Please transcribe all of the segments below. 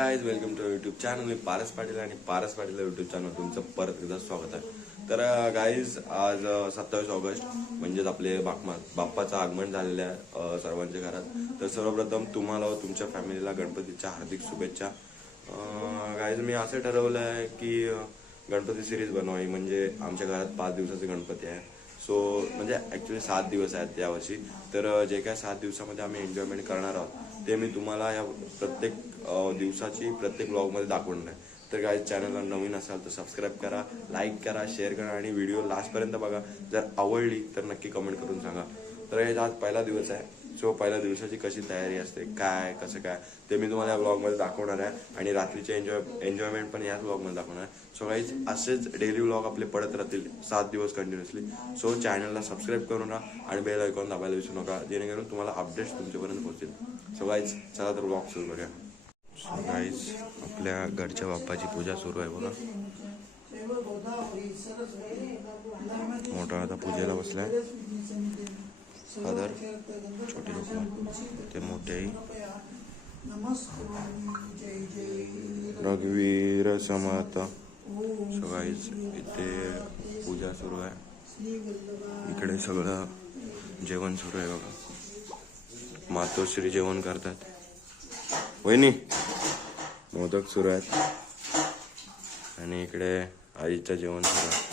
Guys, welcome to YouTube channel. मी पारस पाटील आणि Paras Patil YouTube channel तुमचं परत एकदा स्वागत आहे. तर गाइस, आज 27 ऑगस्ट म्हणजेच आपले बाप्पाचं आगमन झालेलं आहे सर्वांच्या घरात. तर सर्वप्रथम तुम्हाला व तुमच्या फॅमिलीला गणपतीच्या हार्दिक शुभेच्छा. गाइस, मी असं ठरवलं आहे की गणपती सिरीज बनवावी. म्हणजे आमच्या घरात 5 दिवसाचे गणपती आहे. सो म्हणजे ॲक्च्युली 7 दिवस आहेत यावर्षी. तर जे काय 7 दिवसामध्ये आम्ही एन्जॉयमेंट करणार आहोत ते मी तुम्हाला या प्रत्येक दिवसाची प्रत्येक व्लॉगमध्ये दाखवणार आहे. तर गाइस, चॅनलला नवीन असाल तर सबस्क्राईब करा, लाईक करा, शेअर करा आणि व्हिडिओ लास्टपर्यंत बघा. जर आवडली तर नक्की कमेंट करून सांगा. तर हे आज पहिला दिवस आहे. सो पहिल्या दिवसाची कशी तयारी असते, काय कसं काय ते मी तुम्हाला या व्लॉगमध्ये दाखवणार आहे. आणि रात्रीचे एन्जॉयमेंट पण याच व्लॉगमध्ये दाखवणार आहे. सो गाइस, असेच डेली व्लॉग आपले पडत राहतील 7 दिवस कंटिन्युअसली. सो चॅनलला सबस्क्राईब करून राहा आणि बेल आयकॉन दाबायला विसरू नका, जेणेकरून तुम्हाला अपडेट्स तुमच्यापर्यंत पोहोचतील. सो गाइस, चला तर व्लॉग सुरू करूया. सो गाइस, आपल्या घरच्या बाप्पाची पूजा सुरू आहे बघा. मोठा आता पूजेला बसलाय. फादर, छोटे लोक, ते मोठेही. रघुवीर समर्थ. सो गाइस, इथे पूजा सुरू आहे. इकडे सगळं जेवण सुरू आहे बघा. मातोश्री जेवण करतात. वहिनी, मोदक सुरू आहेत आणि इकडे आईचं जेवण सुरू आहे.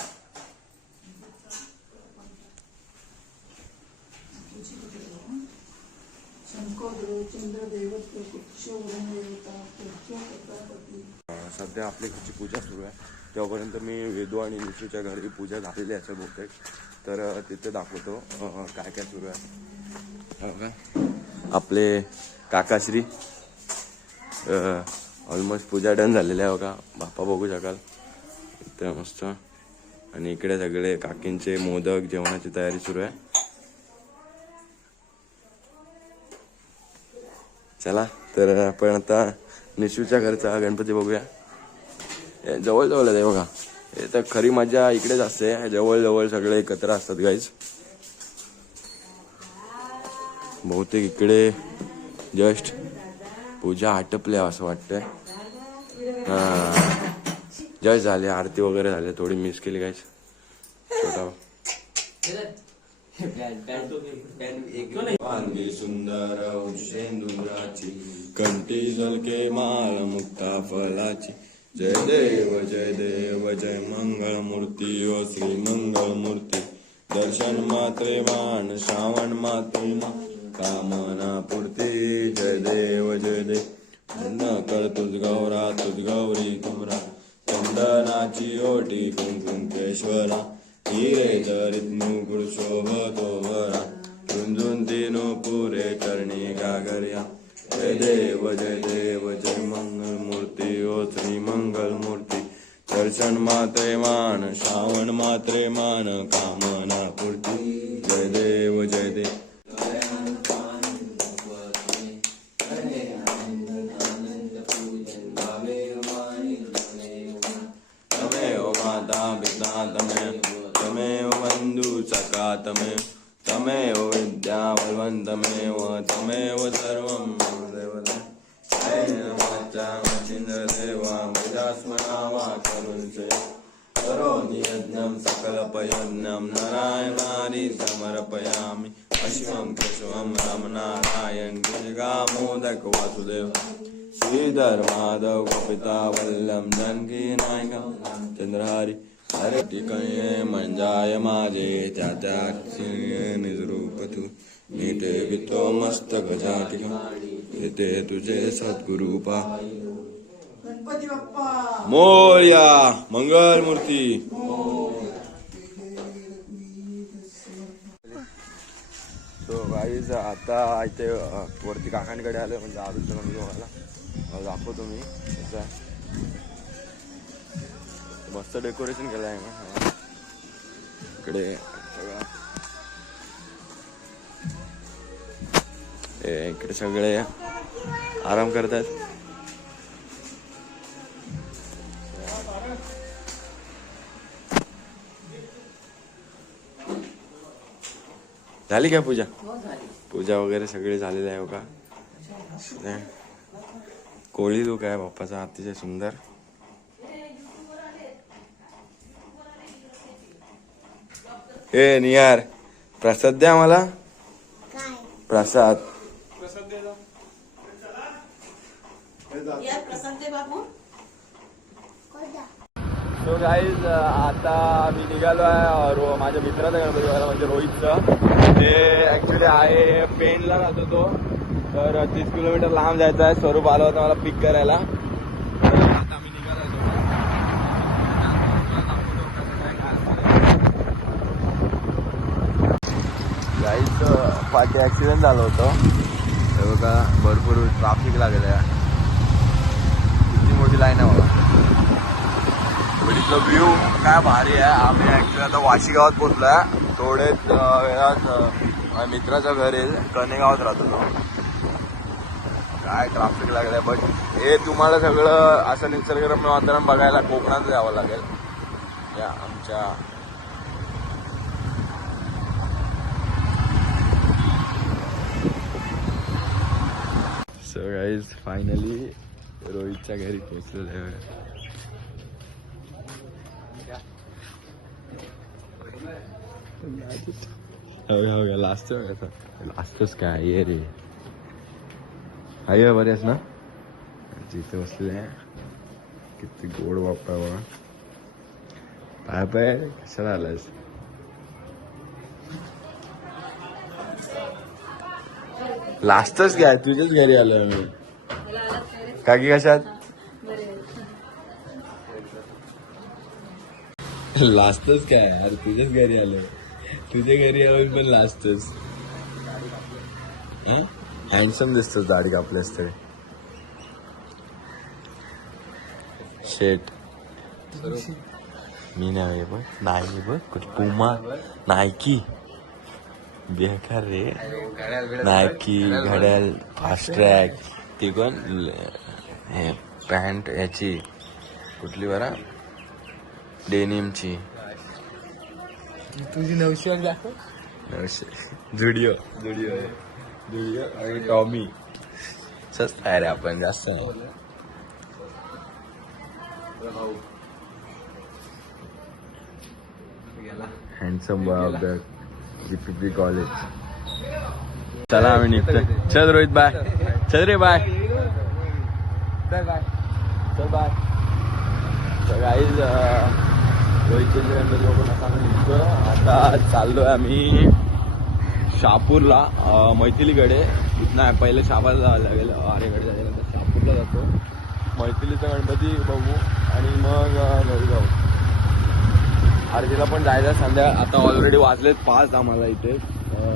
सध्या आपल्या घरची पूजा सुरू आहे. तेव्हापर्यंत मी वेदू आणि निशूच्या घरी पूजा झालेली आहे बहुतेक. तर तिथे दाखवतो काय काय सुरू आहे. आपले काकाश्री ऑलमोस्ट पूजा डन झालेली आहे बघा. बाप्पा बघू शकाल इथे मस्त. आणि इकडे सगळे काकींचे मोदक जेवणाची तयारी सुरू आहे. चला तर आपण आता निशूच्या घरचा गणपती बघूया. जवळ जवळ आहे बघा. हे तर खरी मजा इकडेच असते, जवळ जवळ सगळे एकत्र असतात गाईज. बहुतेक इकडे जस्ट पूजा आटपल्या असं वाटतंय. जस्ट झाले, आरती वगैरे झाले. थोडी मिस केली गाईज. छोटा वांगी सुंदर शेंदुराची, कंठी झलके माळ मुक्ता फलाची. जय देव जय देव जय मंगळ मूर्ती ओ श्री मंगळ मूर्ती. दर्शन मात्रे मान श्रावण मात्रे कामना पूर्ती. जय देव जय देव न कर तुझ गौरा तुझ गौरी तुमरा. चंदनाची ओटी कुंकुमेश्वरा. हिरे जरित मुकुळ शोभतो वरा. झुंझुन तीनो पुरे चरणी गागर्या. जय देव जय मंगल मूर्ती ओ श्री मंगल मूर्ती. दर्शन मात्रे मान श्रावण मात्रे मान कामना पूर्ती. जय देव जय देव. तमेव माता पिता तमेव बंधु सखा तमेव विद्या बलवंतमेव तमेव सर्वं देवा वेदास्मनावा करुणसे. करोमि यज्ञं सकलपयज्ञं नारायणारि समर्पयामि. अश्वं कृष्णं रामनारायण गिरिगामोदक वासुदेव. श्रीधर माधव कपिता वल्लम जानकी नायकं चंद्रहारी. हरे टिकये मंजाय माझे त्या निजरूपतु. नीटे वितो मस्तक जाटिका. येते तुझे सद्गुरूपा. मोरया मंगल मूर्ती. सो गाईज, आता इथे वरती काकांकडे आले म्हणजे आरूचं गणपती बघायला. दाखवतो मी कसं आहे. मस्त डेकोरेशन केलं आहे ना इकडे सगळं. इकडे सगळे आराम करतात. झाली काय पूजा? पूजा वगैरे सगळे झालेले आहे बघा. कोळी लुक आहे बाप्पाचा अतिशय सुंदर. ए निहार प्रसाद द्या मला. प्रसाद सो गाईज आता मी निघालो आहे माझ्या मित्राचा गणपती बघायला, म्हणजे रोहितचं. ते ऍक्च्युली आहे पेनला राहतो तो, तर 30 किलोमीटर लांब जायचं आहे. स्वरूप आला होता मला पिक करायला. आता मी निघालो. गाईज पाठी ऍक्सिडेंट झालं होतं. हे बघा भरपूर ट्राफिक लागलं आहे. किती मोठी लाईन आहे बघा. व्ह्यू काय भारी आहे. आम्ही ऍक्च्युली आता वाशी गावात पोहोचलोय. थोडेच वेळात माझ्या मित्राचं घर येईल. कनेगावात राहतो तो. काय ट्राफिक लागलंय. बट हे तुम्हाला सगळं असं निसर्गरम्य वातावरण बघायला कोकणात यावं लागेल. या आमच्या सो गाईज फायनली रोहितच्या घरी पोहोचलेलं आहे. लास्टच काय ये रे. हाय बरेच ना जिथे बसले. किती गोड बाप्पा बघा. पाय पाय कशाला आलायस. लास्टच काय तुझ्याच घरी आलोय मी. काकी कशात. लास्टच काय यार तुझ्याच घरी आलोय. तुझ्या घरी येऊन पण लास्टच. हँडसम दिसतोस दाढी कापल्यास तरी. शेट मी नाही बघ. नाही बघ पुमा नायकी बेकार रे. नायकी घड्याल फास्ट ट्रॅक. ती कोण पॅन्ट याची कुठली बरा डेनिमची. तुझी 900 दाखव. 900 जुडिओ जुडिओ आहे. जुडिओ आणि टॉमी स्वस्त आहे रे. आपण जास्त नाही. Handsome boy of the GPP college. चला आम्ही निघतोय. चल रोहित बाय. चल रे बाय. Bye bye. चल बाय. गाईज रोहितचे लोक आता निघतोय. आता चाललोय आम्ही शहापूरला मैथिलीकडे. नाही पहिले शहापूरला जावं लागेल. आरेकडे जायला तर शहापूरला जातो. मैथिलीचा गणपती बघू आणि मग घरी जाऊ. आरतीला पण जायचं संध्या. आता ऑलरेडी वाजलेत 5 आम्हाला इथे.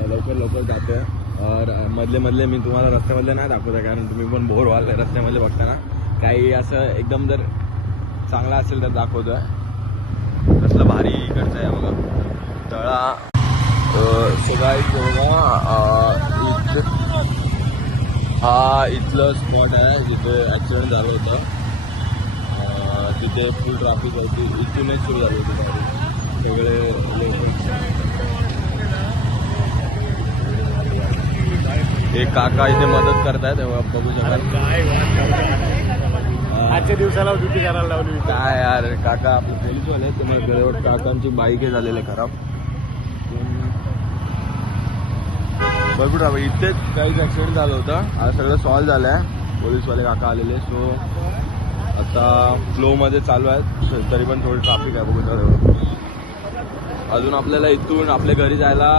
लवकर लवकर जातोय. मधले मी तुम्हाला रस्त्यामधले नाही दाखवत कारण तुम्ही पण बोर व्हाल रस्त्यामधले बघताना. काही असं एकदम जर चांगला असेल तर दाखवतोय. कसलं भारी इकडचं आहे बघा तळा. सगळी हा इथलं स्पॉट आहे जिथे ॲक्सिडेंट झालं होतं. तिथे फुल ट्रॅफिक होती. इथूनच सुरू झाली होती सगळे एक काका इथे मदत करतायत. बघू शकाल. आजच्या दिवसाला ड्युटी करायला लावली. काय यार काका आपले पोलीसवाले आहेत. त्यामुळे काकांची बाईक हे झालेले खराब. भरपूर इथेच काहीच ॲक्सिडेंट झालं होतं. आता सगळं सॉल्व्ह झालं आहे. पोलीसवाले काका आलेले. सो आता फ्लोमध्ये चालू आहेत. तरी पण थोडी ट्रॅफिक आहे बघू. अजून आपल्याला इथून आपल्या घरी जायला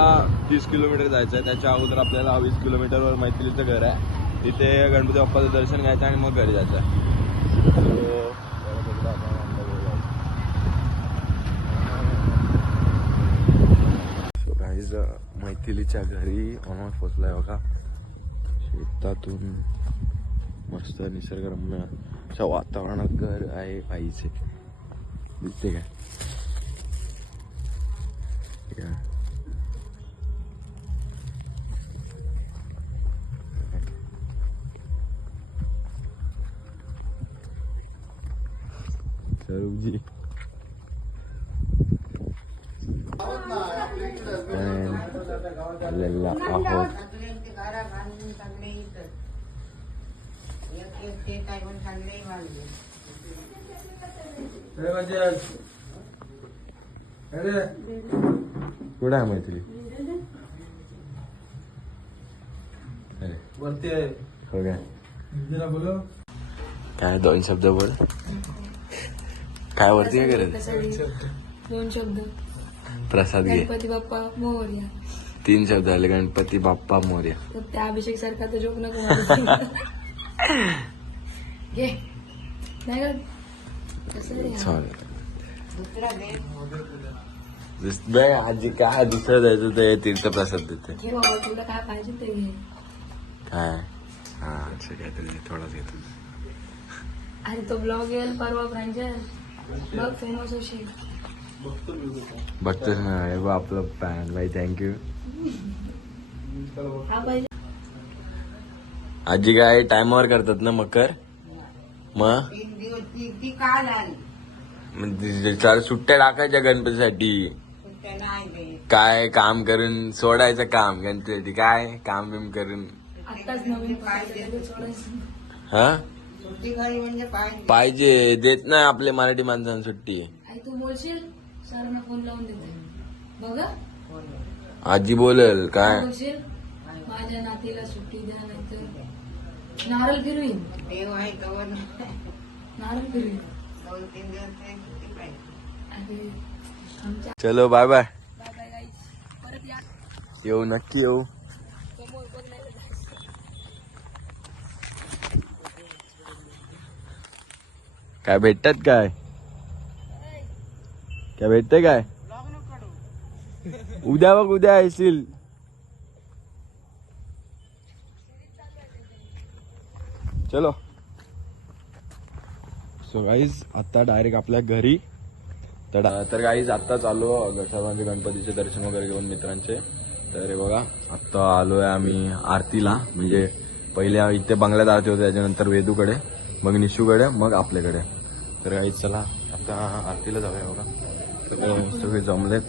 30 किलोमीटर जायचं आहे. त्याच्या अगोदर आपल्याला 20 किलोमीटरवर मैथिलीचं घर आहे. तिथे गणपती बाप्पाचं दर्शन घ्यायचं आणि मग घरी जायचं आहे. सो गाईज मैथिलीच्या घरी ऑलमोस्ट पोचलाय बघा. शेतातून मस्त निसर्गरम्य अशा वातावरणात घर आहे पाहिजे. दिसते काय. स्वरूपजी आलेला आहोत. कुठं आहे मैत्री? अरे वरती आहे. हो काय? जरा बोलो. काय 2 शब्द बोल. काय वरती काय करत? 2 शब्द. प्रसाद घे. गणपती बाप्पा मोरया. 3 शब्द आले. गणपती बाप्पा मोरया. तर त्या अभिषेक सारखा तर जोक नको मारू. घे नाही का कसं रे? सॉरी. आजी काय दुसरं द्यायचं ते तीर्थप्रसाद देते. घे बाबा तुला काय पाहिजे ते घे. काय? हा अच्छा काहीतरी थोडाच घेतो. अरे तो ब्लॉग येईल परवा प्रांजल बघ फेमस होशील. बघतोच ना हे बघ आपलं पॅन भाई. थँक्यू. हा पाहिजे. आजी काय टाइमवर करतात ना मकर? मग चार सुट्ट्या टाकायच्या गणपतीसाठी. काय काम करून सोडायचं काम गणपतीसाठी. काय काम बिम करून. आत्ताच नवीन सोडायचं. हा पाहिजे. देत नाही आपले मराठी माणसांना सुट्टी. आई तू बोलशील सरांना फोन लावून देते बघा. आजी बोलल काय? बोलशील माझ्या नातीला सुट्टी द्या नाहीतर नारळ फिरवीन. नारळ फिरवीन. अरे, आमच्या चलो बाय बाय. बाय बाय गाईस. परत या. येऊ नक्की येऊ. समोर बघ नाही तर जायचं. काय भेटतात काय? काय भेटतंय काय? उद्या बघ उद्या येशील. चलो. सो गाईज आता डायरेक्ट आपल्या घरी. तर गाईज आत्ता चालू सर्वांचे गणपतीचे दर्शन वगैरे घेऊन मित्रांचे. तर हे बघा आत्ता आलोय आम्ही आरतीला. म्हणजे पहिले इथे बंगल्यात आरती होते त्याच्यानंतर वेदूकडे मग निशूकडे मग आपल्याकडे. तर गाईज चला आता आरतीला जाऊया. बघा तर सगळे जमलेत.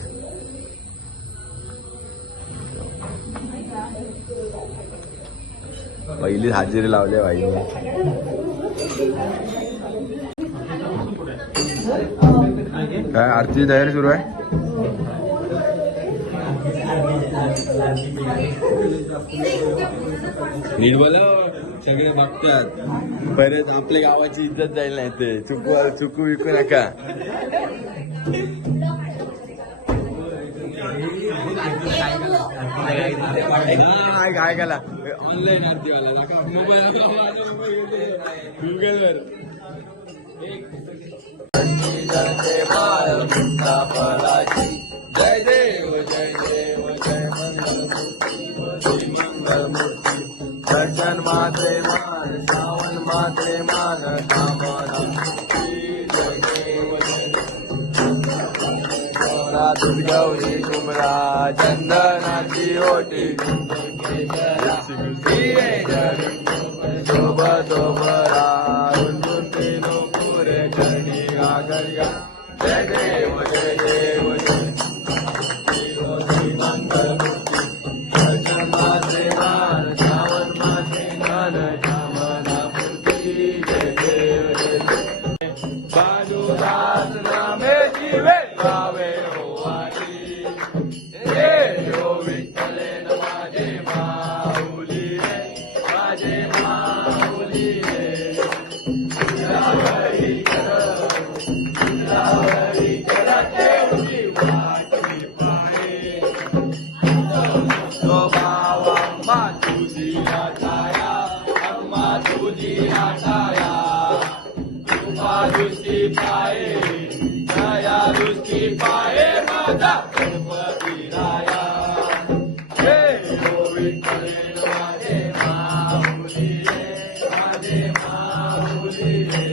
पहिली हाजेरी लावली भाई. काय आरतीची तयारी सुरू आहे? नीट बोला सगळे बघतात. परत आपल्या गावाची इज्जत जाईल नाही ते. चुकू विकू नका. काय कला ऑनलाईन आरतीवाला मोबाईल गुगल वर. जय देव जय देव जय मंगलमूर्ती. दर्शन मात्रे मान श्रावण मात्रे मान कामना. जय देव जय गौरी कुमरा चंदनाची ओटी. शोभ शोभरा पुरे करणी आगर्या. जय देव जय देव जय मंगलमूर्ती. दर्शन मात्रे मान श्रावण मात्रे मान कामना पूर्ती. जय देव जय बाजूदास नामे जीवे गावे होवारी. देव विठ्ठलेन माझे माऊली रे. माझे माऊली रे. तुझ्यावरी करा तेवढी वाटली पाहे. तो भावा अम्मा तुझी छाया. अम्मा तुझी छाया. कृपा दृष्टी पाहे. दया दृष्टी पाहे माझा गणपती राया. देव विठ्ठलेन माझे माऊली रे. माझे माऊली रे.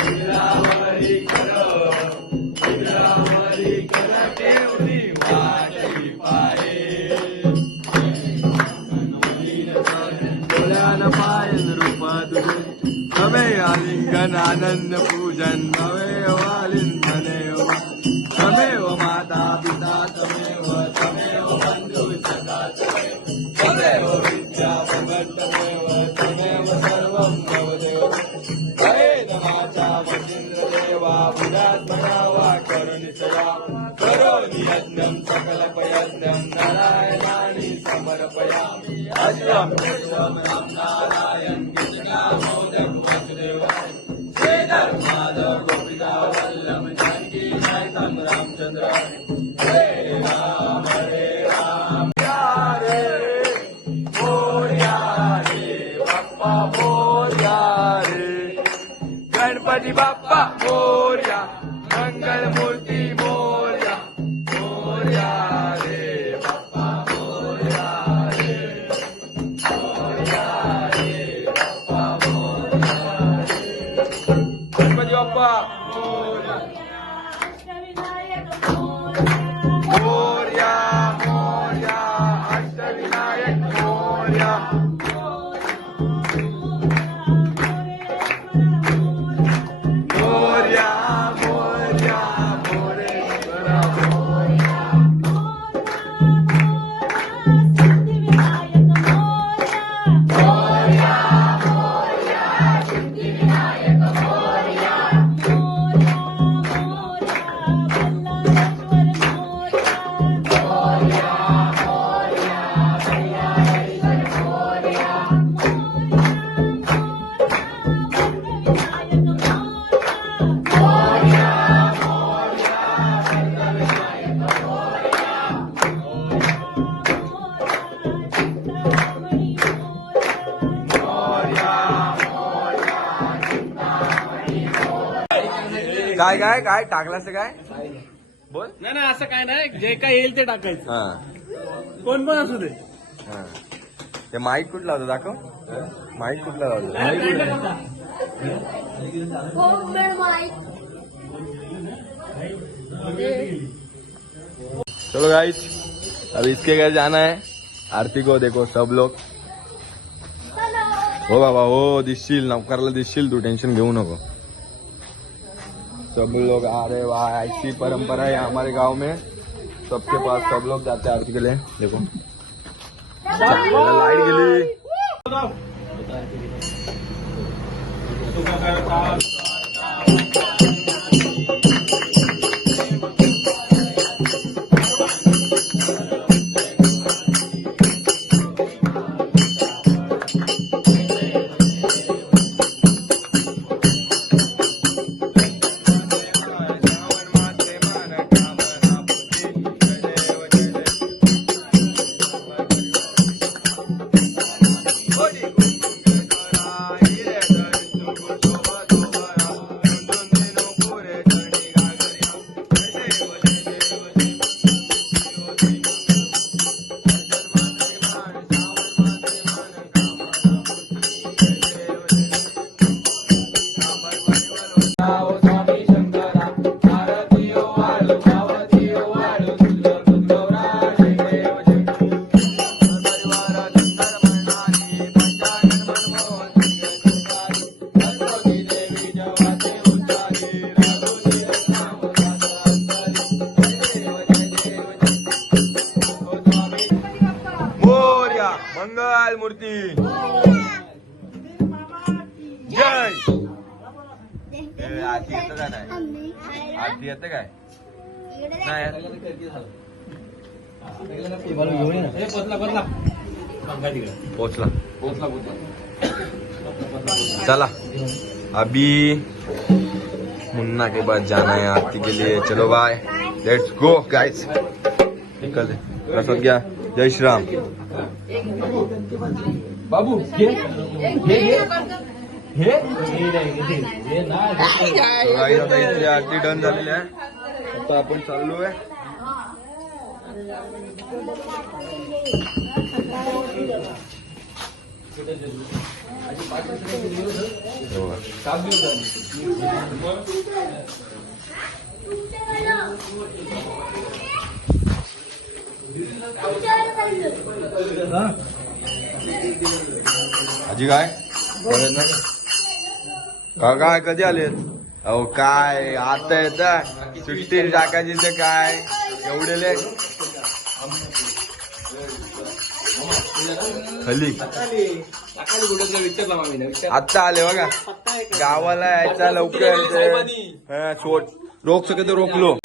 विरावरी कर तेवढी वाटली पाहे. डोळ्यान पायन रूप तुझे. नवे आलिंगन आनंद पूजन. नवे आलिंगने तमेव माता पिता. तमेव बंधू सखा. तमेव विद्या भगत. तमेव सर्वं समर्पयामि अश्वं पुष्पं रामनारायण कीर्तनामोदक वासुदेवाय श्रीधर माधव गोपिका वल्लभ जानकी नायकं रामचंद्राय हरे राम रे मोरया रे बाप्पा मोरया रे गणपती बाप्पा मोरया मंगल मूर्ती मोरया मोरया रे बाप्पा मोरया रे मोरया रे बाप्पा मोरया रे गणपती बाप्पा मोरया मोरया मोरया अष्टविनायक मोरया मोरया मोरया मोरेश्वरा काय काय काय टाकलास काय बोल. नाही नाही असं काय नाही जे काय येईल ते टाकायचं हा कोण पण असू दे. हा ते माईक कुठला होता दाखव. माईक कुठला होता. चलो गाइस अभी इसके घर जाना है. आरती को देखो सब लोग. हो बाबा हो दिसशील नौकरला दिसशील तू टेंशन घेऊ नको. सब लोग आ रहे वाह ऐसी परंपरा है हमारे गांव में. सबके पास सब लोग जाते हैं आरती के लिए. देखो लाइट गेली. मंगल मूर्ती जय. आरती येतं का नाही. आरती येतं काय पोचला. चला अभी मुन्ना के बाद जाना है आरती के लिए. चलो बाय लेट्स गो गाइस. निकल प्रसाद घ्या. जय श्रीराम. बाबू घे आता इथली आरती डन झालेली आहे. आता आपण चाललो आहे. आजी काय काय कधी आलेत. अहो काय आता येत सुट्टी टाकायची तर काय एवढे खाली आता आले बघा. गावाला यायचा लवकर रोख सके तो रोखलो.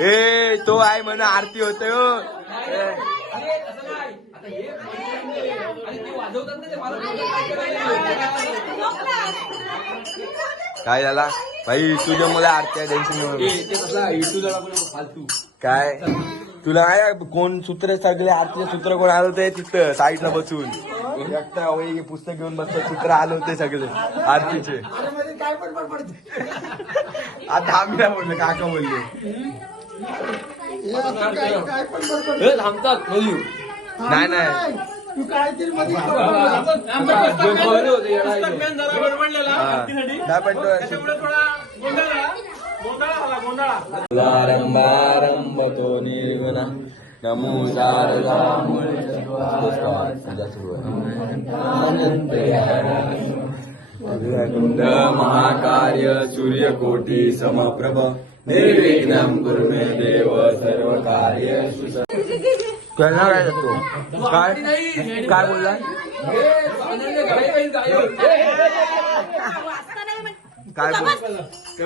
ए तो आहे म्हणून आरती होते हो. काय झाला भाई तुझ्या मुला आरती आहे टेन्शन काय तुला काय कोण सूत्र सगळे आरतीचे सूत्र कोण आलं होते तिथं साईडला बसून एकटा वही पुस्तक घेऊन बसत सूत्र आले होते सगळे आरतीचे. आता आम्ही काय बोलले काका बोलले नाही नाही रंभारंभ तो निर्गुण नमो शारदा कुंड महाकार्य सूर्यकोटी समप्रभ निर्विघ्नं कुरु मे देव सर्व कार्य काय काय बोलला काय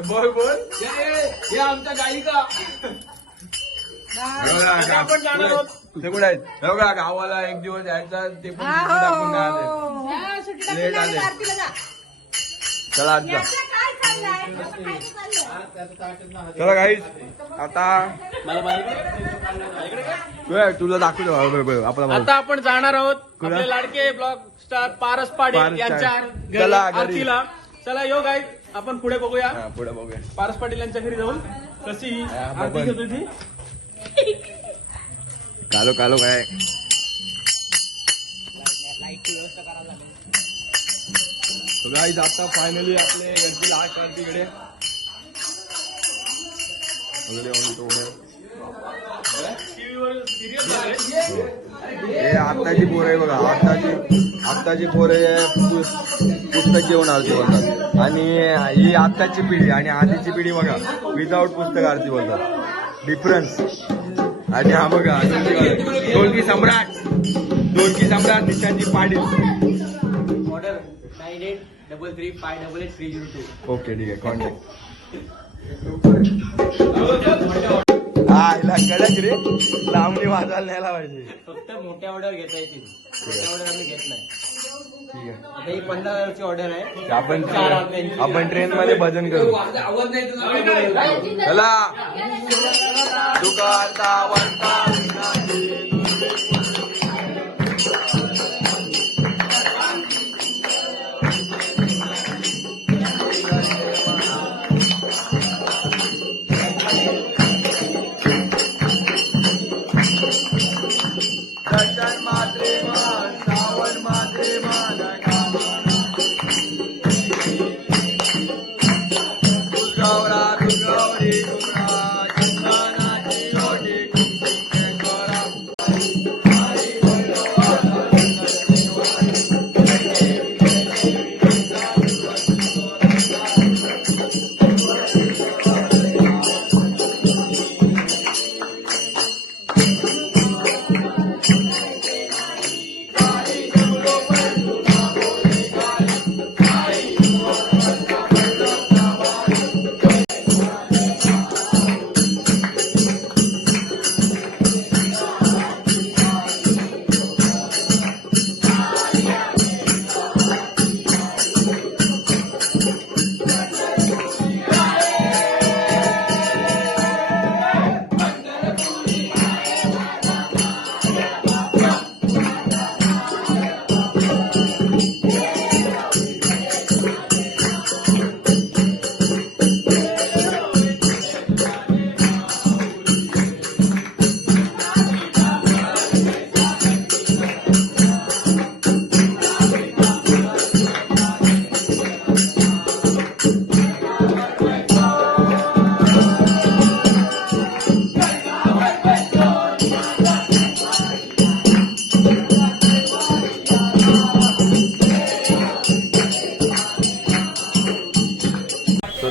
बोल बोल हे आमच्या गायिका आपण जाणार आहोत. ते कुठे आहेत बघा गावाला एक दिवस यायचा ते पण टाकून लेट आले. चला आजचा चला गाईज आता तुला दाखवतो आपला आता आपण जाणार आहोत आपले लाडके ब्लॉग स्टार पारस पाटील यांच्या घरी आरतीला. चला यो गाईज आपण पुढे बघूया. पुढे बघूया पारस पाटील यांच्या घरी जाऊन कशी ही आरती होती ती. कालो कालो काय गाईज आता फायनली आपले गणपती लास्ट आरतीकडे हे आत्ताची पोर आहे बघा आत्ताची पोर पुस्तक घेऊन आरती बोलतात आणि ही आत्ताची पिढी आणि आधीची पिढी बघा विदाऊट पुस्तक आरती बोलतात. डिफरन्स. आणि हा बघा ढोलकी सम्राट निशांती पाटील. ऑर्डर 9833588302. ओके ठीक आहे कॉन्टॅक्ट. हा कडक रे लांबणी वाजायला न्यायला पाहिजे. फक्त मोठ्या ऑर्डर घेता येतील. मोठ्या ऑर्डर आम्ही घेत नाही. ठीक आहे आता ही 15,000ची ऑर्डर आहे. आपण ट्रेन मध्ये भजन करू. चला दुकानचा वरता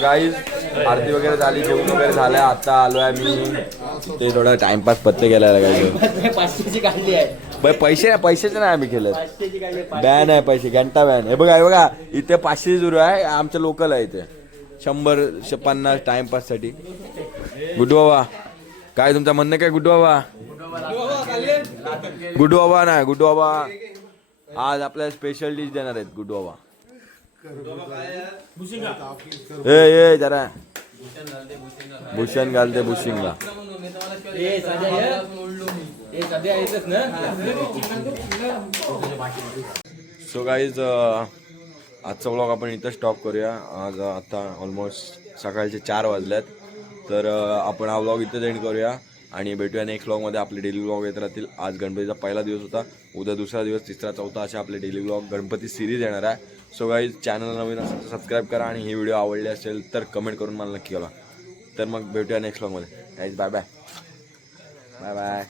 गाईज आरती वगैरे झाली, जेवण वगैरे झालंय. आता आलोय आम्ही ते थोडा टाइमपास पत्ते केलाय काय 500ची काढली आहे. पैशाचे नाही आम्ही केलं. बॅन आहे पैसे घंटा बॅन. हे बघा इथे 500 सुरू आहे. आमच्या लोकल आहे इथे 100-50 टाइमपास साठी. गुड बाबा काय तुमचं म्हणणं काय गुड्डू बाबा? गुड्डू बाबा नाही, गुड्डू बाबा आज आपल्याला स्पेशल डिश देणार आहेत. गुड्डू बाबा ए जरा भूषण घालते भूषिंगला. सो गाईज आजचा व्लॉग आपण इथं स्टॉप करूया. आज आता ऑलमोस्ट सकाळचे 4 वाजल्यात. तर आपण हा व्लॉग इथं एंड करूया आणि भेटूया नेक्स्ट व्लॉगमध्ये. आपले डेली व्लॉग येत राहतील. आज गणपतीचा पहिला दिवस होता, उद्या दुसरा दिवस, तिसरा, चौथा असे आपले डेली व्लॉग गणपती सिरीज येणार आहे. सो गाईज चॅनल नवीन असेल तर सबस्क्राईब करा आणि ही व्हिडिओ आवडली असेल तर कमेंट करून मला नक्की करा. तर मग भेटूया नेक्स्ट व्लॉगमध्ये. Guys bye bye bye bye.